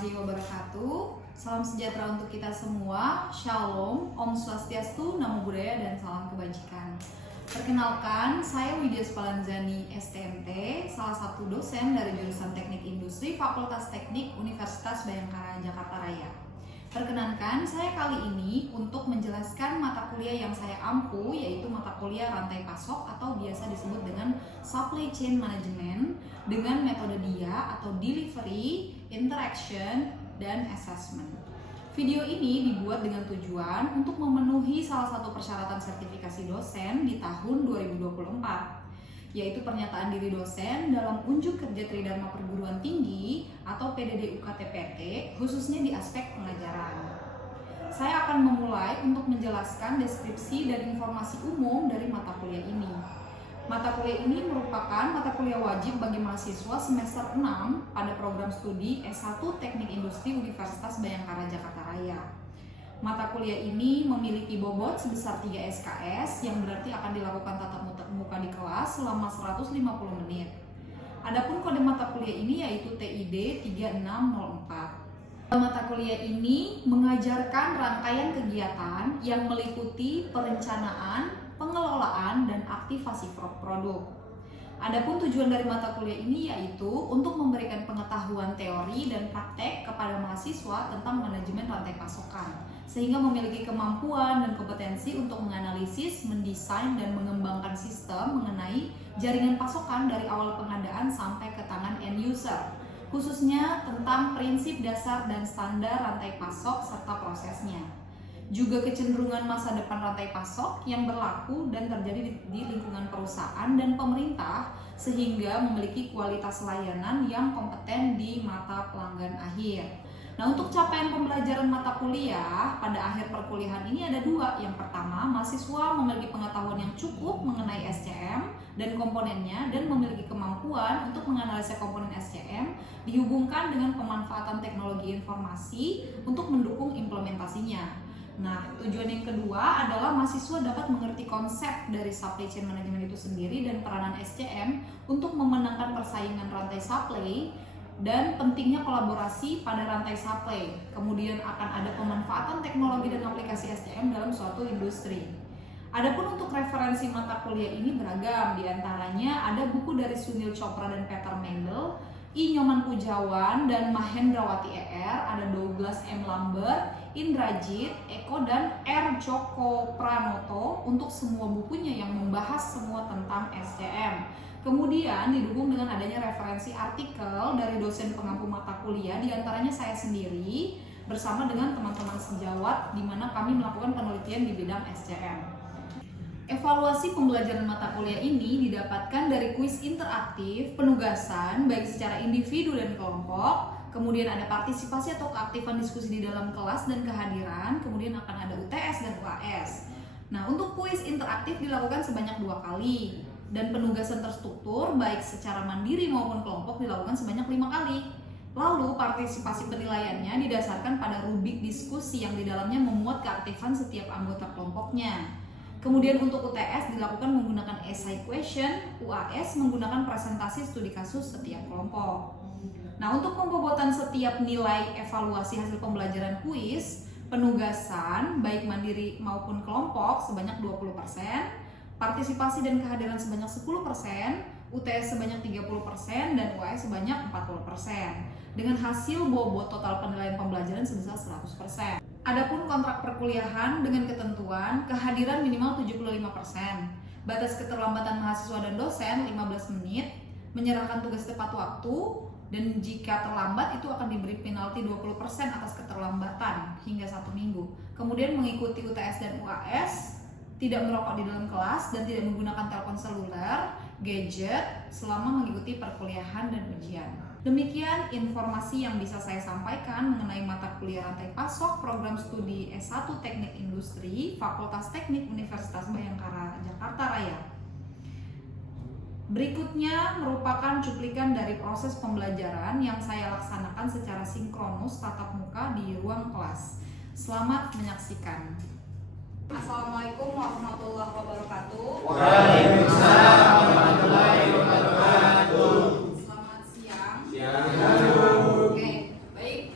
warahmatullahi wabarakatuh. Salam sejahtera untuk kita semua. Shalom, Om Swastiastu, Namo Buddhaya, dan salam kebajikan. Perkenalkan, saya Widya Spalanzani, STMT, salah satu dosen dari jurusan Teknik Industri Fakultas Teknik Universitas Bhayangkara Jakarta Raya. Perkenankan, saya kali ini untuk menjelaskan mata kuliah yang saya ampu, yaitu mata kuliah rantai pasok atau biasa disebut dengan Supply Chain Management dengan metode DIA atau Delivery, Interaction, dan Assessment. Video ini dibuat dengan tujuan untuk memenuhi salah satu persyaratan sertifikasi dosen di tahun 2024, yaitu pernyataan diri dosen dalam unjuk kerja Tridharma Perguruan Tinggi atau PDD UKT-PT, khususnya di aspek pengajaran. Saya akan memulai untuk menjelaskan deskripsi dan informasi umum dari mata kuliah ini. Mata kuliah ini merupakan mata kuliah wajib bagi mahasiswa semester 6 pada program studi S1 Teknik Industri Universitas Bhayangkara Jakarta Raya. Mata kuliah ini memiliki bobot sebesar 3 SKS yang berarti akan dilakukan tatap muka di kelas selama 150 menit. Adapun kode mata kuliah ini yaitu TID 3604. Mata kuliah ini mengajarkan rangkaian kegiatan yang meliputi perencanaan, pengelolaan, dan aktivasi produk. Adapun tujuan dari mata kuliah ini yaitu untuk memberikan pengetahuan teori dan praktek kepada mahasiswa tentang manajemen rantai pasokan, sehingga memiliki kemampuan dan kompetensi untuk menganalisis, mendesain, dan mengembangkan sistem mengenai jaringan pasokan dari awal pengadaan sampai ke tangan end user, khususnya tentang prinsip dasar dan standar rantai pasok serta prosesnya. Juga kecenderungan masa depan rantai pasok yang berlaku dan terjadi di lingkungan perusahaan dan pemerintah sehingga memiliki kualitas layanan yang kompeten di mata pelanggan akhir. Nah, untuk capaian pembelajaran mata kuliah pada akhir perkuliahan ini ada dua. Yang pertama, mahasiswa memiliki pengetahuan yang cukup mengenai SCM dan komponennya dan memiliki kemampuan untuk menganalisa komponen SCM dihubungkan dengan pemanfaatan teknologi informasi untuk mendukung implementasinya. Nah, tujuan yang kedua adalah mahasiswa dapat mengerti konsep dari supply chain management itu sendiri dan peranan SCM untuk memenangkan persaingan rantai supply dan pentingnya kolaborasi pada rantai supply. Kemudian akan ada pemanfaatan teknologi dan aplikasi SCM dalam suatu industri. Adapun untuk referensi mata kuliah ini beragam, diantaranya ada buku dari Sunil Chopra dan Peter Mendel, I. Nyoman Pujawan dan Mahendrawati ER, ada Douglas M. Lambert, Indrajit, Eko, dan R. Joko Pranoto untuk semua bukunya yang membahas semua tentang SCM. Kemudian didukung dengan adanya referensi artikel dari dosen pengampu mata kuliah, diantaranya saya sendiri bersama dengan teman-teman sejawat di mana kami melakukan penelitian di bidang SCM. Evaluasi pembelajaran mata kuliah ini didapatkan dari kuis interaktif, penugasan baik secara individu dan kelompok, kemudian ada partisipasi atau keaktifan diskusi di dalam kelas dan kehadiran, kemudian akan ada UTS dan UAS. Nah, untuk kuis interaktif dilakukan sebanyak 2 kali dan penugasan terstruktur baik secara mandiri maupun kelompok dilakukan sebanyak 5 kali. Lalu partisipasi penilaiannya didasarkan pada rubrik diskusi yang di dalamnya memuat keaktifan setiap anggota kelompoknya. Kemudian untuk UTS dilakukan menggunakan essay question, UAS menggunakan presentasi studi kasus setiap kelompok. Nah, untuk pembobotan setiap nilai evaluasi hasil pembelajaran kuis, penugasan baik mandiri maupun kelompok sebanyak 20%, partisipasi dan kehadiran sebanyak 10%, UTS sebanyak 30%, dan UAS sebanyak 40%. Dengan hasil bobot total penilaian pembelajaran sebesar 100%. Adapun kontrak perkuliahan dengan ketentuan kehadiran minimal 75%, batas keterlambatan mahasiswa dan dosen 15 menit, menyerahkan tugas tepat waktu, dan jika terlambat itu akan diberi penalti 20% atas keterlambatan hingga 1 minggu. Kemudian mengikuti UTS dan UAS, tidak merokok di dalam kelas, dan tidak menggunakan telepon seluler, gadget selama mengikuti perkuliahan dan ujian. Demikian informasi yang bisa saya sampaikan mengenai mata kuliah rantai pasok program studi S1 Teknik Industri Fakultas Teknik Universitas Bhayangkara Jakarta Raya. Berikutnya merupakan cuplikan dari proses pembelajaran yang saya laksanakan secara sinkronus tatap muka di ruang kelas. Selamat menyaksikan. Assalamualaikum warahmatullahi wabarakatuh. Waalaikumsalam warahmatullahi wabarakatuh. Selamat siang. Siang. Oke, baik.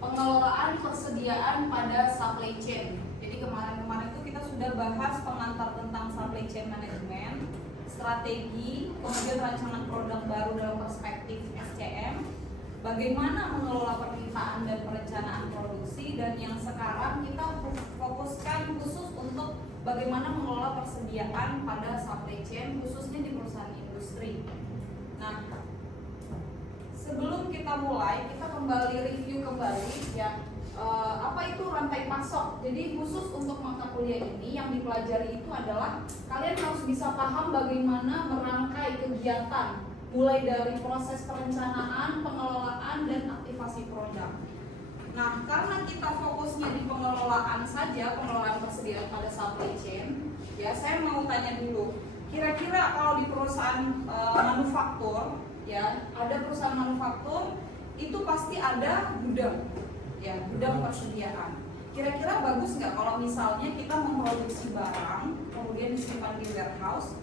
pengelolaan persediaan pada supply chain. Jadi kemarin-kemarin itu kita sudah bahas pengantar tentang supply chain management, strategi, kemudian rancangan produk baru dalam perspektif SCM, bagaimana mengelola permintaan dan perencanaan produksi, dan yang sekarang kita fokuskan khusus untuk bagaimana mengelola persediaan pada supply chain khususnya di perusahaan industri. Nah, sebelum kita mulai, kita kembali review kembali ya apa itu rantai pasok. Jadi khusus untuk mata kuliah ini yang dipelajari itu adalah kalian harus bisa paham bagaimana merangkai kegiatan mulai dari proses perencanaan, pengelolaan, dan aktivasi produk. Nah, karena kita fokusnya di pengelolaan saja, pengelolaan persediaan pada supply chain, ya saya mau tanya dulu, kira-kira kalau di perusahaan manufaktur, ya ada perusahaan manufaktur itu pasti ada gudang, ya gudang persediaan. Kira-kira bagus nggak kalau misalnya kita memproduksi barang, kemudian disimpan di warehouse,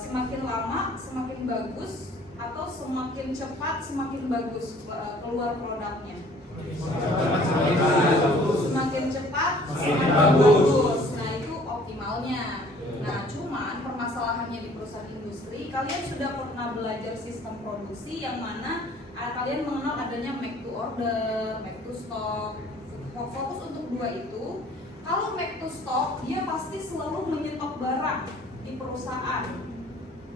semakin lama semakin bagus, atau semakin cepat semakin bagus keluar produknya? Semakin cepat semakin bagus. Nah itu optimalnya. Nah cuman permasalahannya di perusahaan industri, kalian sudah pernah belajar sistem produksi yang mana kalian mengenal adanya make to order, make to stock. Fokus untuk dua itu. Kalau make to stock, dia pasti selalu menyetok barang di perusahaan,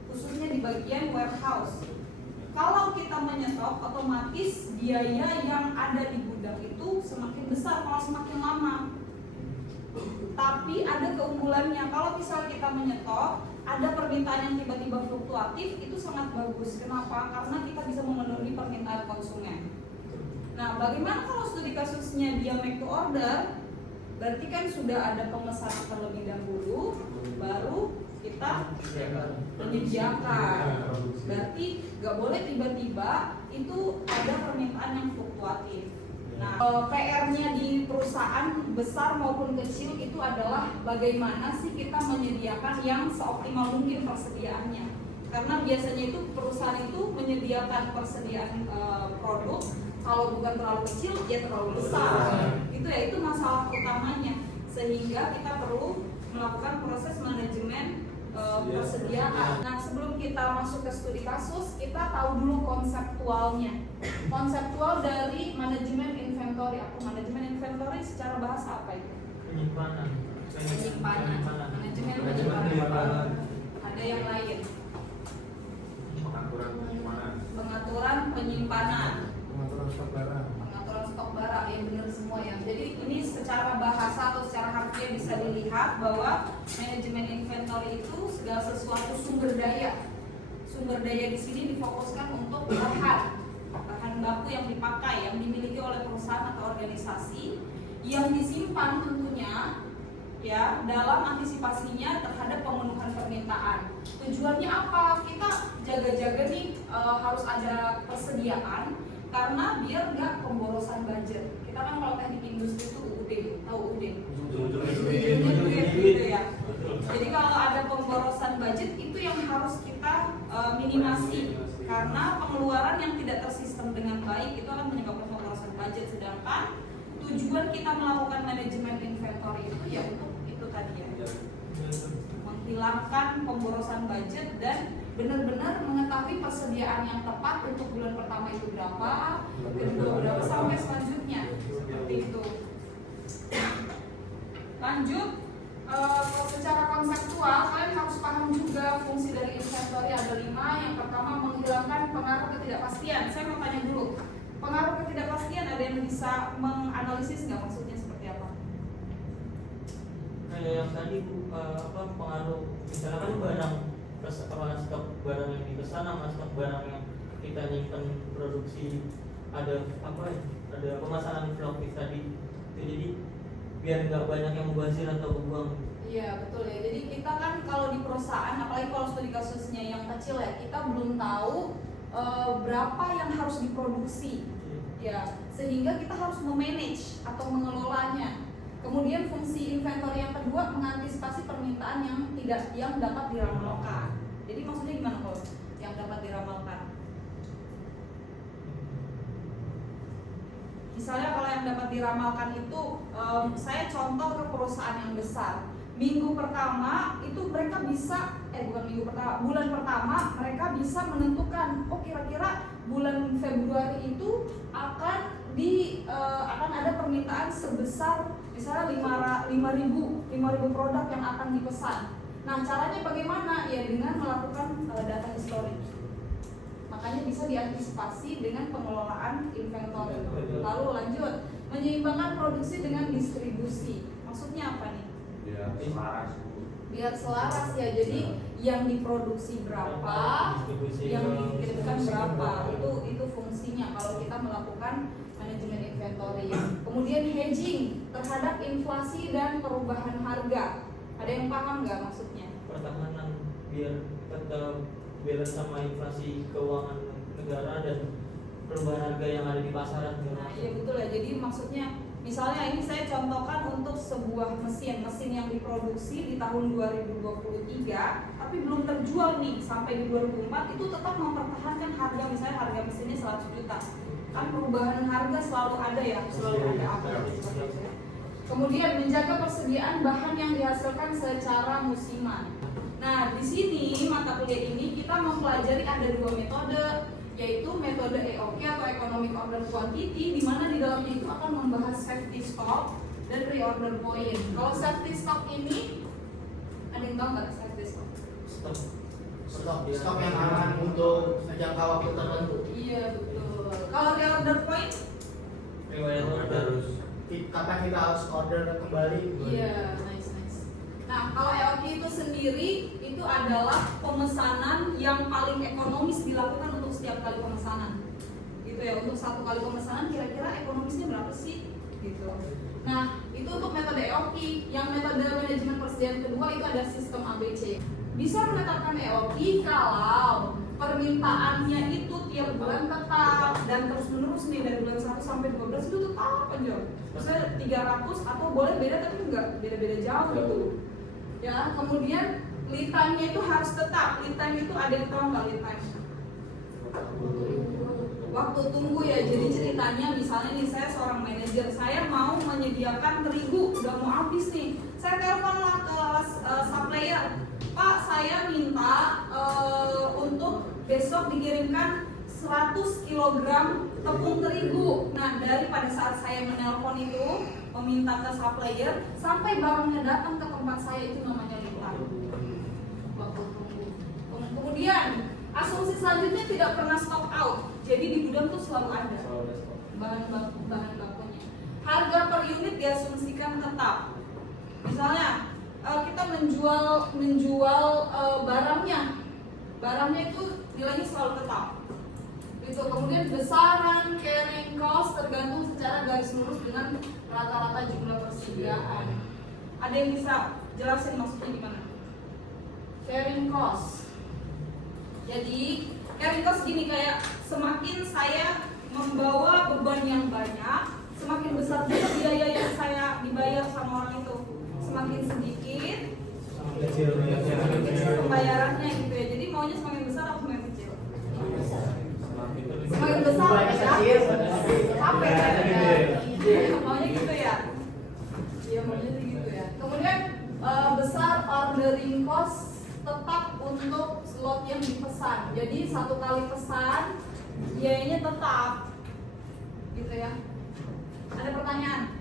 khususnya di bagian warehouse. Kalau kita menyetok, otomatis biaya yang ada di gudang itu semakin besar kalau semakin lama. Tapi ada keunggulannya, kalau misal kita menyetok, ada permintaan yang tiba-tiba fluktuatif, itu sangat bagus. Kenapa? Karena kita bisa memenuhi permintaan konsumen. Nah, bagaimana kalau studi kasusnya dia make to order? Berarti kan sudah ada pemesanan terlebih dahulu, baru kita menyediakan. Berarti nggak boleh tiba-tiba itu ada permintaan yang fluktuatif. Nah, PR-nya di perusahaan besar maupun kecil itu adalah bagaimana sih kita menyediakan yang seoptimal mungkin persediaannya. Karena biasanya itu perusahaan itu menyediakan persediaan produk, kalau bukan terlalu kecil ya terlalu besar. Itu ya, itu masalah utamanya. Sehingga kita perlu melakukan proses manajemen persediaan. Nah, sebelum kita masuk ke studi kasus, kita tahu dulu konseptualnya. Konseptual dari manajemen inventory. Atau manajemen inventory secara bahasa apa itu? Penyimpanan. Manajemen penyimpanan. Ada yang lain? Pengaturan penyimpanan. Pengaturan stok barang. Pengaturan stok barang, ya benar semua ya. Jadi ini secara bahasa atau secara harfiah bisa dilihat bahwa manajemen inventory itu segala sesuatu sumber daya. Sumber daya di sini difokuskan untuk bahan baku yang dipakai, yang dimiliki oleh perusahaan atau organisasi, yang disimpan tentunya ya dalam antisipasinya terhadap pemenuhan permintaan. Tujuannya apa? Kita jaga-jaga nih harus ada persediaan karena biar nggak pemborosan budget. Kita kan kalau teknik industri itu UUD, tahu UUD? Gitu ya. Jadi kalau ada pemborosan budget itu yang harus kita minimasi karena pengeluaran yang tidak tersistem dengan baik itu akan menyebabkan pemborosan budget. Sedangkan tujuan kita melakukan manajemen inventory itu ya untuk itu tadi ya, menghilangkan pemborosan budget dan benar-benar mengetahui persediaan yang tepat untuk bulan pertama itu berapa, kedua berapa, sampai selanjutnya seperti itu. Lanjut, secara konseptual kalian harus paham juga fungsi dari inventory ada 5. Yang pertama, menghilangkan pengaruh ketidakpastian. Saya mau tanya dulu, pengaruh ketidakpastian ada yang bisa menganalisis nggak, maksudnya seperti apa? Kayak yang tadi pengaruh, misalkan barang stok barang yang dipesan sama stok barang yang kita nyimpen produksi, ada pemasangan fluktuatif tadi. Jadi biar nggak banyak yang mubazir atau kebuang. Iya betul ya. Jadi kita kan kalau di perusahaan, apalagi kalau studi kasusnya yang kecil ya, kita belum tahu berapa yang harus diproduksi, ya sehingga kita harus memanage atau mengelolanya. Kemudian fungsi inventory yang kedua, mengantisipasi permintaan yang dapat diramalkan. Jadi maksudnya gimana kalau yang dapat diramalkan? Misalnya kalau yang dapat diramalkan itu, saya contoh ke perusahaan yang besar. Minggu pertama itu mereka bisa, bukan minggu pertama, bulan pertama mereka bisa menentukan, oh kira-kira bulan Februari itu akan ada permintaan sebesar misalnya 5.000 produk yang akan dipesan. Nah caranya bagaimana? Ya dengan melakukan data historik. Makanya bisa diantisipasi dengan pengelolaan inventory. Lalu lanjut, menyeimbangkan produksi dengan distribusi. Maksudnya apa nih? Biar selaras ya. Jadi yang diproduksi berapa, yang dikirimkan berapa, itu fungsinya kalau kita melakukan manajemen inventory. Kemudian hedging terhadap inflasi dan perubahan harga. Ada yang paham nggak maksudnya? Pertahanan biar tetap balance sama inflasi keuangan negara dan perubahan harga yang ada di pasaran. Nah iya betul ya. Jadi maksudnya misalnya ini saya contohkan untuk sebuah mesin yang diproduksi di tahun 2023 tapi belum terjual nih sampai di 2004, itu tetap mempertahankan harga, misalnya harga mesinnya 100 juta. Kan perubahan harga selalu ada ya, selalu ada update seperti itu. Kemudian menjaga persediaan bahan yang dihasilkan secara musiman. Nah, di sini mata kuliah ini kita mempelajari ada dua metode, yaitu metode EOQ atau Economic Order Quantity, di mana di dalamnya itu akan membahas safety stock dan reorder point. Kalau safety stock ini, ada yang tahu nggak safety stock? Stok yang aman untuk jangka waktu tertentu. Iya betul. Kalau reorder point? Harus Kapan kita harus order kembali? Iya, nice. Nah, kalau EOQ itu sendiri itu adalah pemesanan yang paling ekonomis dilakukan untuk setiap kali pemesanan. Gitu ya, untuk satu kali pemesanan kira-kira ekonomisnya berapa sih? Gitu. Nah, itu untuk metode EOQ. Yang metode manajemen persediaan kedua itu ada sistem ABC. Bisa menetapkan EOQ kalau permintaannya itu tiap bulan tetap dan terus-menerus nih dari bulan 1 sampai 12 itu tetap aja. Misalnya 300 atau boleh beda tapi enggak beda-beda jauh gitu. Ya, kemudian lead time-nya itu harus tetap. Lead time itu ada yang tahu nggak lead time? Waktu tunggu ya. Jadi ceritanya misalnya nih saya seorang manajer, saya mau menyediakan terigu, udah mau habis nih. Saya teleponlah ke supplier, Pak saya minta untuk besok dikirimkan 100 kg tepung terigu. Nah pada saat saya menelpon itu meminta ke supplier sampai barangnya datang ke tempat saya, itu namanya lead time, waktu tunggu. Kemudian asumsi selanjutnya tidak pernah stock out. Jadi di gudang tuh selalu ada bahan bakunya. Harga per unit diasumsikan tetap. Misalnya kita menjual barangnya itu nilainya selalu tetap. Itu kemudian besaran carrying cost tergantung secara garis lurus dengan rata-rata jumlah persediaan. Ada yang bisa jelasin maksudnya gimana? Carrying cost. Jadi carrying cost gini, kayak semakin saya membawa beban yang banyak, semakin besar biaya yang saya dibayar sama orang itu. Semakin sedikit pembayarannya gitu ya. Jadi maunya semakin besar atau semakin kecil? Semakin besar ya, capek ya. Maunya gitu ya. Iya maunya gitu ya. Kemudian besar ordering cost tetap untuk slot yang dipesan. Jadi satu kali pesan biayanya tetap gitu ya. Ada pertanyaan?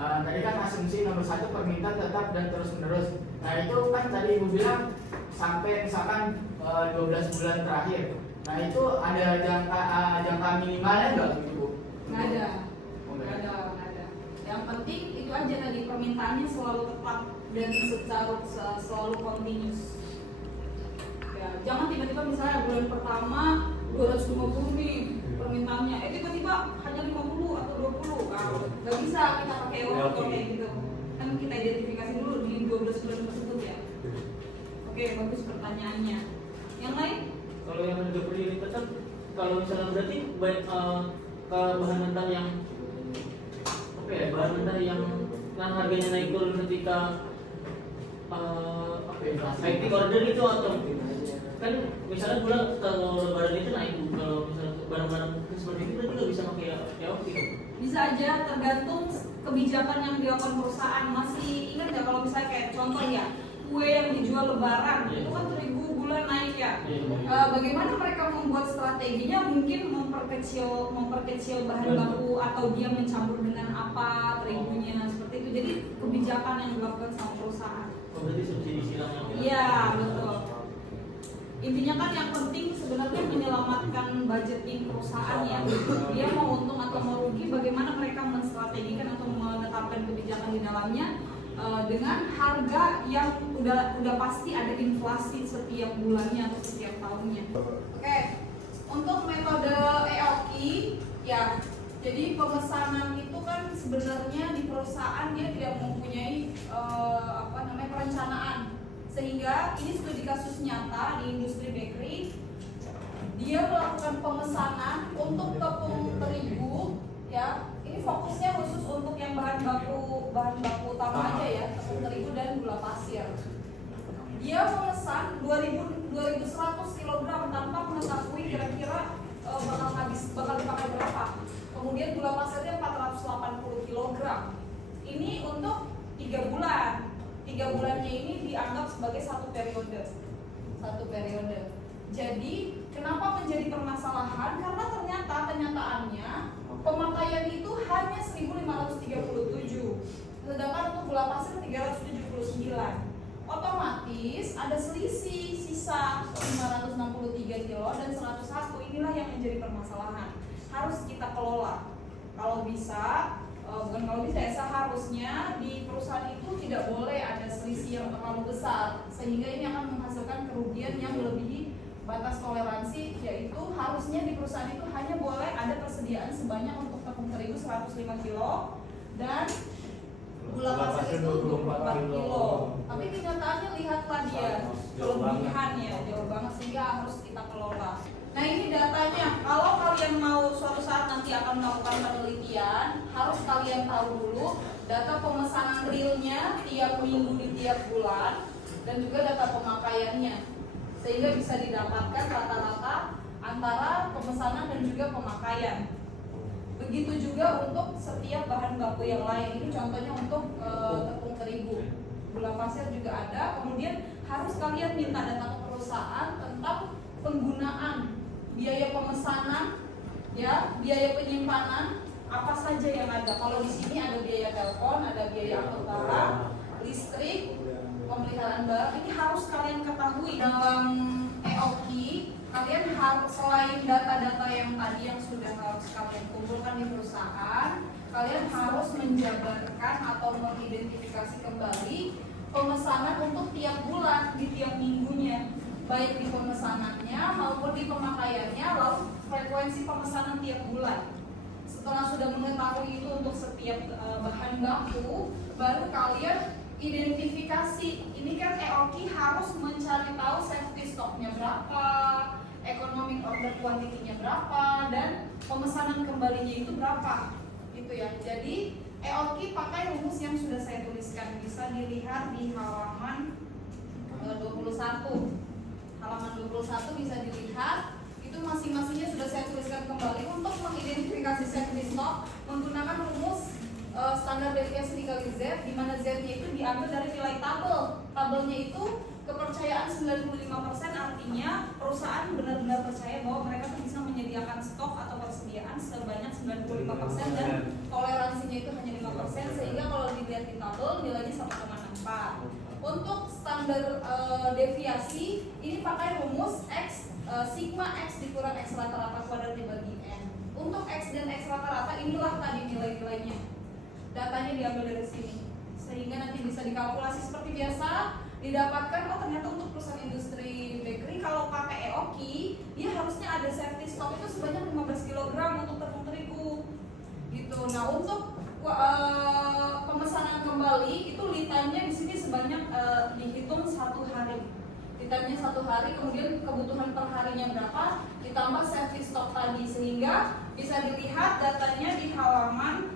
Tadi kan asumsi nomor 1 permintaan tetap dan terus menerus. Nah itu kan tadi Ibu bilang sampai misalkan 12 bulan terakhir. Nah itu ada jangka minimalnya nggak Ibu? Nggak ada. Yang penting itu aja tadi, permintaannya selalu tetap dan selalu continuous. Ya, jangan tiba-tiba misalnya bulan pertama 250 nih permintaannya, tiba-tiba hanya 50 atau 20. Nggak bisa kita pakai waktu kayak gitu. Kan kita identifikasi dulu di 12 bulan tersebut ya. Oke, bagus pertanyaannya. Yang lain? Kalau yang harga per unit tetap, kalau misalnya berarti ke bahan mentah yang bahan mentah yang harganya naik turun ketika active order itu, atau kan misalnya kalau lebaran itu naik, kalau misalnya barang-barang seperti itu juga jawab gitu. Bisa aja tergantung kebijakan yang dilakukan perusahaan. Masih ingat nggak kalau misalnya kayak contoh ya, kue yang dijual lebaran itu kan terigu gula naik ya. Bagaimana mereka membuat strateginya? Mungkin memperkecil bahan baku atau dia mencampur dengan apa terigunya seperti itu. Jadi kebijakan yang dilakukan sama perusahaan. Oh, berarti subsidi silang yang Iya betul. Intinya kan yang penting sebenarnya menyelamatkan budgeting perusahaan ya. Dia mau untung atau mau rugi, bagaimana mereka menstrategikan atau menetapkan kebijakan di dalamnya dengan harga yang udah pasti ada inflasi setiap bulannya atau setiap tahunnya. Oke, untuk metode EOKI ya. Jadi pemesanan itu kan sebenarnya di perusahaan dia tidak mempunyai perencanaan. Sehingga ini studi kasus nyata di industri bakery, dia melakukan pemesanan untuk tepung terigu ya. Ini fokusnya khusus untuk yang bahan baku utama aja ya, tepung terigu dan gula pasir. Dia memesan 2.100 kg tanpa mengetahui kira-kira bakal dipakai berapa. Kemudian gula pasirnya 480 kg. Ini untuk 3 bulan. 3 bulannya ini dianggap sebagai satu periode. Jadi kenapa menjadi permasalahan? Karena ternyata kenyataannya pemakaian itu hanya 1.537, sedangkan untuk gula pasir 379. Otomatis ada selisih sisa 563 kilo dan 101. Inilah yang menjadi permasalahan. Harus kita kelola. Kalau bisa ya, seharusnya di perusahaan itu tidak boleh ada selisih yang terlalu besar, sehingga ini akan menghasilkan kerugian yang melebihi batas toleransi, yaitu harusnya di perusahaan itu hanya boleh ada persediaan sebanyak untuk tepung terigu 105 kilo dan gula pasir itu 24 kilo. Tapi kenyataannya lihatlah dia kelebihan ya, jauh banget, sehingga harus kita kelola. Nah ini datanya, kalau kalian mau suatu saat nanti akan melakukan penelitian, harus kalian tahu dulu data pemesanan realnya tiap minggu di tiap bulan dan juga data pemakaiannya, sehingga bisa didapatkan rata-rata antara pemesanan dan juga pemakaian. Begitu juga untuk setiap bahan baku yang lain. Ini contohnya untuk tepung terigu, gula pasir juga ada. Kemudian harus kalian minta data ke perusahaan tentang penggunaan biaya pemesanan, ya, biaya penyimpanan, apa saja yang ada. Kalau di sini ada biaya telepon, ada biaya angkut barang, listrik, pemeliharaan barang. Ini harus kalian ketahui dalam EOKI. Kalian harus, selain data-data yang tadi yang sudah harus kalian kumpulkan di perusahaan, kalian harus menjabarkan atau mengidentifikasi kembali pemesanan untuk tiap bulan di tiap minggunya, baik di pemesanannya maupun di pemakaiannya, lalu frekuensi pemesanan tiap bulan. Setelah sudah mengetahui itu untuk setiap bahan baku, baru kalian identifikasi. Ini kan EOKI harus mencari tahu safety stocknya berapa, economic order quantity-nya berapa, dan pemesanan kembalinya itu berapa, gitu ya. Jadi EOKI pakai rumus yang sudah saya tuliskan, bisa dilihat di halaman 21. Halaman 21 bisa dilihat, itu masing-masingnya sudah saya tuliskan kembali. Untuk mengidentifikasi safety stock menggunakan rumus standar deviasi dikali Z, di mana Z-nya itu diambil dari nilai tabel. Tabelnya itu kepercayaan 95%, artinya perusahaan benar-benar percaya bahwa mereka tuh bisa menyediakan stok atau persediaan sebanyak 95% dan toleransinya itu hanya 5%, sehingga kalau dilihat di tabel nilainya 1,64. Untuk standar deviasi ini pakai rumus X, sigma X dikurang X rata-rata kuadrat dibagi N. Untuk X dan X rata-rata inilah tadi nilai-nilainya. Datanya diambil dari sini, sehingga nanti bisa dikalkulasi seperti biasa, didapatkan oh ternyata untuk perusahaan industri bakery kalau pakai EOKI dia harusnya ada safety stock itu sebanyak 15 kg untuk tepung terigu gitu. Nah untuk pemesanan kembali itu lead time-nya di sini sebanyak dihitung 1 hari. Lead time-nya 1 hari, kemudian kebutuhan per harinya berapa ditambah safety stock tadi, sehingga bisa dilihat datanya di halaman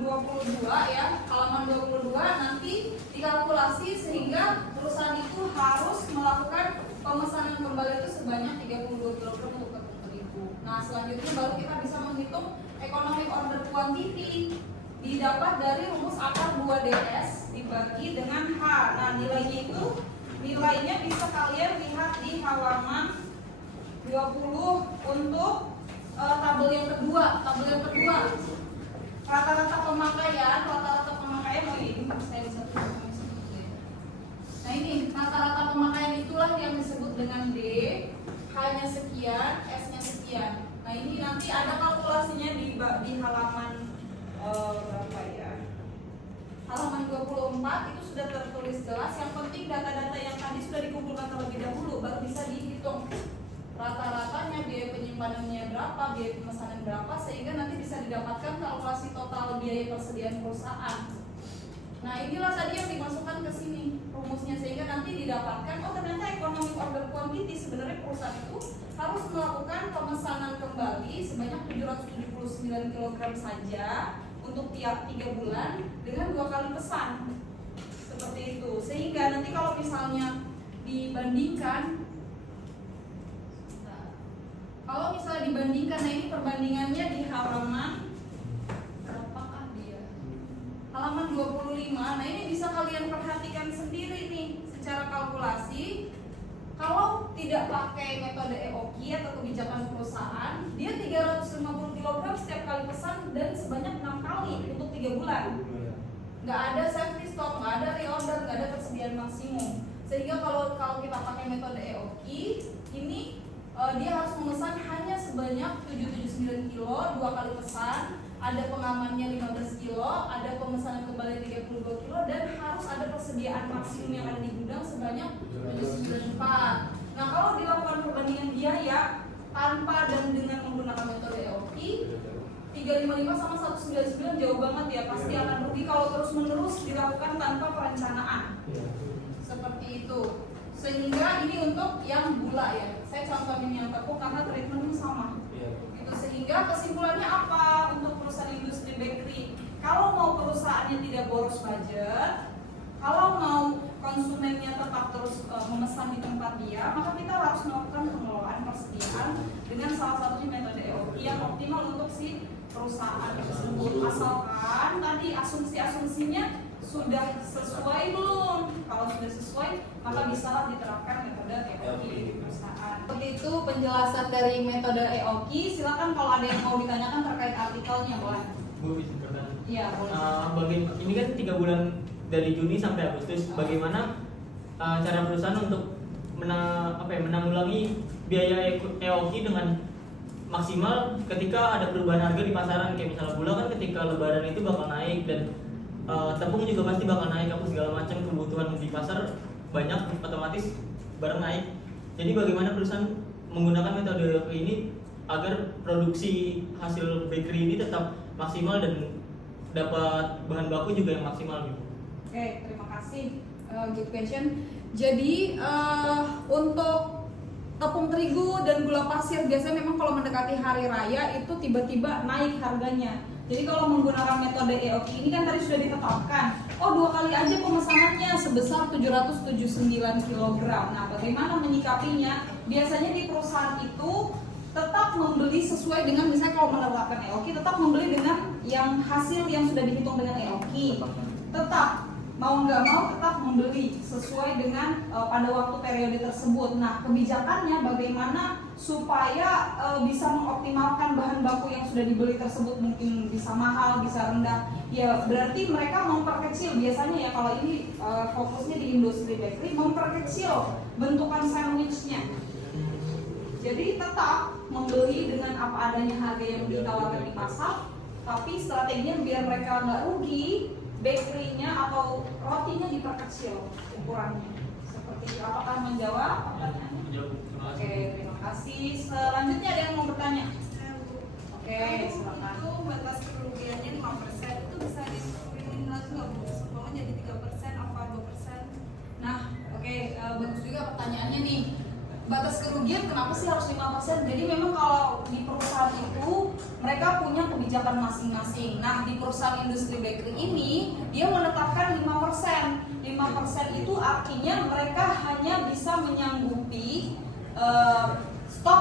22 ya. Halaman 22 nanti dikalkulasi sehingga perusahaan itu harus melakukan pemesanan kembali itu sebanyak 32 kg untuk tepung terigu. Nah, selanjutnya baru kita bisa menghitung economic order quantity. Didapat dari rumus akar 2DS dibagi dengan H. Nah, nilainya bisa kalian lihat di halaman 20 untuk tabel yang kedua. Rata-rata pemakaian oh ini saya bisa tulis. Nah, ini rata-rata pemakaian itulah yang disebut dengan D, H-nya sekian, S-nya sekian. Nah, ini nanti ada kalkulasinya di halaman berapa ya? Halaman 24 itu sudah tertulis jelas. Yang penting data-data yang tadi sudah dikumpulkan terlebih dahulu baru bisa dihitung rata-ratanya, biaya penyimpanannya berapa, biaya pemesanan berapa, sehingga nanti bisa didapatkan kalkulasi total biaya persediaan perusahaan. Nah, inilah tadi yang dimasukkan ke sini rumusnya, sehingga nanti didapatkan oh ternyata economic order quantity sebenarnya perusahaan itu harus melakukan pemesanan kembali sebanyak 779 kg saja untuk tiap 3 bulan dengan 2 kali pesan. Seperti itu. Sehingga nanti kalau misalnya dibandingkan, nah ini perbandingannya di halaman berapakah dia? Halaman 25. Nah, ini bisa kalian perhatikan sendiri nih secara kalkulasi. Kalau tidak pakai metode EOQ atau kebijakan perusahaan, dia 350 kg setiap kali pesan dan sebanyak 6 kali untuk 3 bulan. Nggak ada safety stock, nggak ada reorder, nggak ada persediaan maksimum. Sehingga kalau kita pakai metode EOQ, ini dia harus memesan hanya sebanyak 779 kilo 2 kali pesan, ada pengamannya 15 kilo, ada pemesanan kembali 32 kilo, dan harus ada persediaan maksimum yang ada di gudang sebanyak 794. Nah, kalau dilakukan perbandingan biaya tanpa dan dengan menggunakan metode EOQ, 355 sama 199 jauh banget ya, pasti akan rugi kalau terus-menerus dilakukan tanpa perencanaan. Seperti itu. Sehingga ini untuk yang gula ya, saya contohin yang tepung karena treatmentnya sama. Gitu. Sehingga kesimpulannya apa untuk perusahaan industri bakery? Kalau mau perusahaannya tidak boros budget, kalau mau konsumennya tetap terus memesan di tempat dia, maka kita harus melakukan pengelolaan persediaan dengan salah satunya metode EOQ yang optimal untuk si perusahaan tersebut. Asalkan tadi asumsi-asumsinya sudah sesuai belum? Kalau sudah sesuai, maka bisalah diterapkan metode EOQ di perusahaan. Seperti itu penjelasan dari metode EOQ. Silakan kalau ada yang mau ditanyakan terkait artikelnya, boleh. Bu, bisa bertanya? Iya, boleh. Ini kan 3 bulan dari Juni sampai Agustus. Bagaimana cara perusahaan untuk menanggulangi biaya EOQ dengan maksimal ketika ada perubahan harga di pasaran? Kayak misalnya gula kan ketika lebaran itu bakal naik, dan tepung juga pasti bakal naik, apa segala macam kebutuhan di pasar banyak, otomatis barang naik. Jadi bagaimana perusahaan menggunakan metode ini agar produksi hasil bakery ini tetap maksimal dan dapat bahan baku juga yang maksimal gitu. Oke, terima kasih. Good question. Jadi untuk tepung terigu dan gula pasir biasanya memang kalau mendekati hari raya itu tiba-tiba naik harganya. Jadi kalau menggunakan metode EOQ ini kan tadi sudah ditetapkan, 2 kali aja pemesanannya sebesar 779 kg. Nah, bagaimana menyikapinya? Biasanya di perusahaan itu tetap membeli sesuai dengan, misalnya kalau menerapkan EOQ, tetap membeli dengan yang hasil yang sudah dihitung dengan EOQ. Tetap mau nggak mau tetap membeli sesuai dengan pada waktu periode tersebut. Nah, kebijakannya bagaimana supaya bisa mengoptimalkan bahan baku yang sudah dibeli tersebut, mungkin bisa mahal, bisa rendah. Ya berarti mereka memperkecil, biasanya ya kalau ini fokusnya di industri bakery, memperkecil bentukan sandwichnya. Jadi tetap membeli dengan apa adanya harga yang ditawarkan di pasar, tapi strateginya biar mereka nggak rugi, bakery-nya atau rotinya diperkecil ukurannya. Seperti itu. Apakah menjawab pertanyaannya? Oke, terima kasih. Selanjutnya ada yang mau bertanya? Oke, silakan. Itu batas kerugiannya 5%, itu bisa diturunin lagi nggak Bu? Supaya jadi 3% apa 2%? Nah, oke, bagus juga pertanyaannya nih. Batas kerugian kenapa sih harus 5%? Jadi memang kalau di perusahaan itu mereka punya kebijakan masing-masing. Nah, di perusahaan industri bakery ini dia menetapkan 5%. 5% itu artinya mereka hanya bisa menyanggupi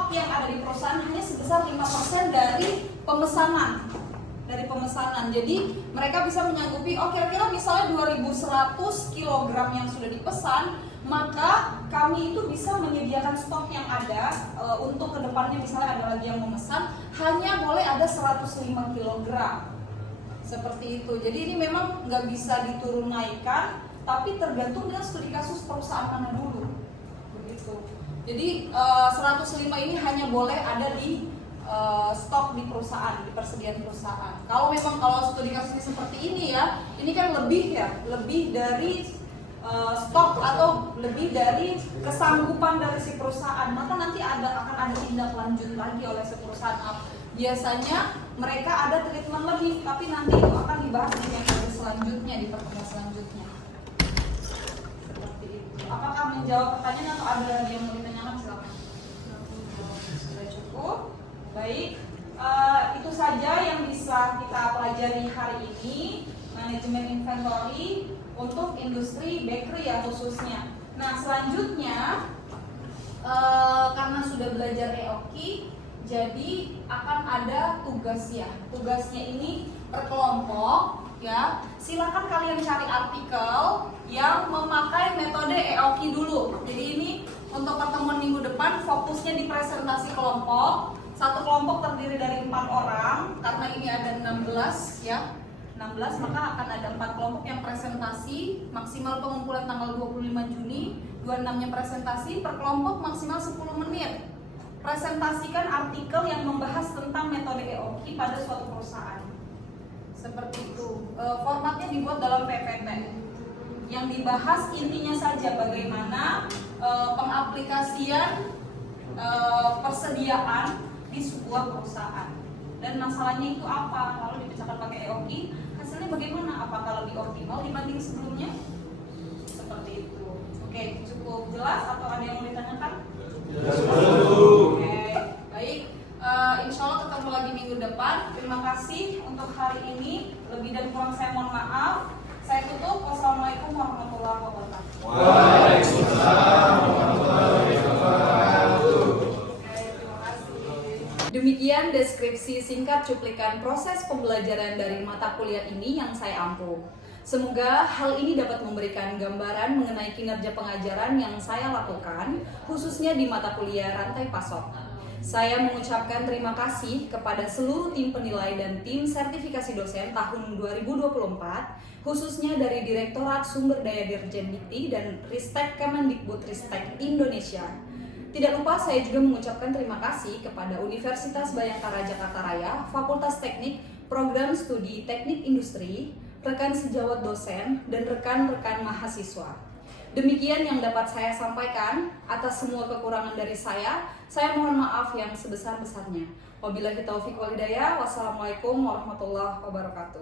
stok yang ada di perusahaan hanya sebesar 5% dari pemesanan. Jadi mereka bisa menyanggupi, oh kira-kira misalnya 2100 kg yang sudah dipesan, maka kami itu bisa menyediakan stok yang ada untuk kedepannya misalnya ada lagi yang memesan, hanya boleh ada 105 kg. Seperti itu. Jadi ini memang nggak bisa diturun naikkan, tapi tergantung dengan studi kasus perusahaan mana dulu. Begitu. Jadi 105 ini hanya boleh ada di stok di perusahaan, di persediaan perusahaan. Kalau memang kalau studi kasusnya seperti ini ya, ini kan lebih dari stok atau lebih dari kesanggupan dari si perusahaan, maka nanti akan ada tindak lanjut lagi oleh si perusahaan. Biasanya mereka ada treatment lebih, tapi nanti itu akan dibahas di yang selanjutnya, di pertemuan selanjutnya. Seperti itu. Apakah menjawab pertanyaan atau ada lagi yang mau ditanyakan? Silakan. Sudah cukup. Baik, itu saja yang bisa kita pelajari hari ini, manajemen inventory untuk industri bakery ya khususnya. Nah selanjutnya karena sudah belajar EOKI, jadi akan ada tugas ya. Tugasnya ini per kelompok ya. Silakan kalian cari artikel yang memakai metode EOKI dulu. Jadi ini untuk pertemuan minggu depan fokusnya di presentasi kelompok. Satu kelompok terdiri dari 4 orang, karena ini ada 16 ya, 16 maka akan ada 4 kelompok yang presentasi, maksimal pengumpulan tanggal 25 Juni, 26-nya presentasi, per kelompok maksimal 10 menit. Presentasikan artikel yang membahas tentang metode EOKI pada suatu perusahaan. Seperti itu. Formatnya dibuat dalam PPT. Yang dibahas intinya saja bagaimana pengaplikasian persediaan di sebuah perusahaan, dan masalahnya itu apa kalau dipecahkan pakai EOKI, hasilnya bagaimana, apakah lebih optimal dibanding sebelumnya, seperti itu. Oke, cukup jelas atau ada yang mau ditanyakan? Oke, baik. Insya Allah ketemu lagi minggu depan. Terima kasih untuk hari ini. Lebih dan kurang saya mohon maaf. Saya tutup. Wassalamualaikum warahmatullahi wabarakatuh. Waalaikumsalam warahmatullahi wabarakatuh. Demikian deskripsi singkat cuplikan proses pembelajaran dari mata kuliah ini yang saya ampuh. Semoga hal ini dapat memberikan gambaran mengenai kinerja pengajaran yang saya lakukan, khususnya di mata kuliah rantai pasok. Saya mengucapkan terima kasih kepada seluruh tim penilai dan tim sertifikasi dosen tahun 2024, khususnya dari Direktorat Sumber Daya Dirjen Dikti dan Ristek Kemendikbudristek Indonesia. Tidak lupa saya juga mengucapkan terima kasih kepada Universitas Bayangkara Jakarta Raya, Fakultas Teknik, Program Studi Teknik Industri, rekan sejawat dosen, dan rekan-rekan mahasiswa. Demikian yang dapat saya sampaikan. Atas semua kekurangan dari saya mohon maaf yang sebesar-besarnya. Wabillahi taufiq wal hidayah. Wassalamualaikum warahmatullahi wabarakatuh.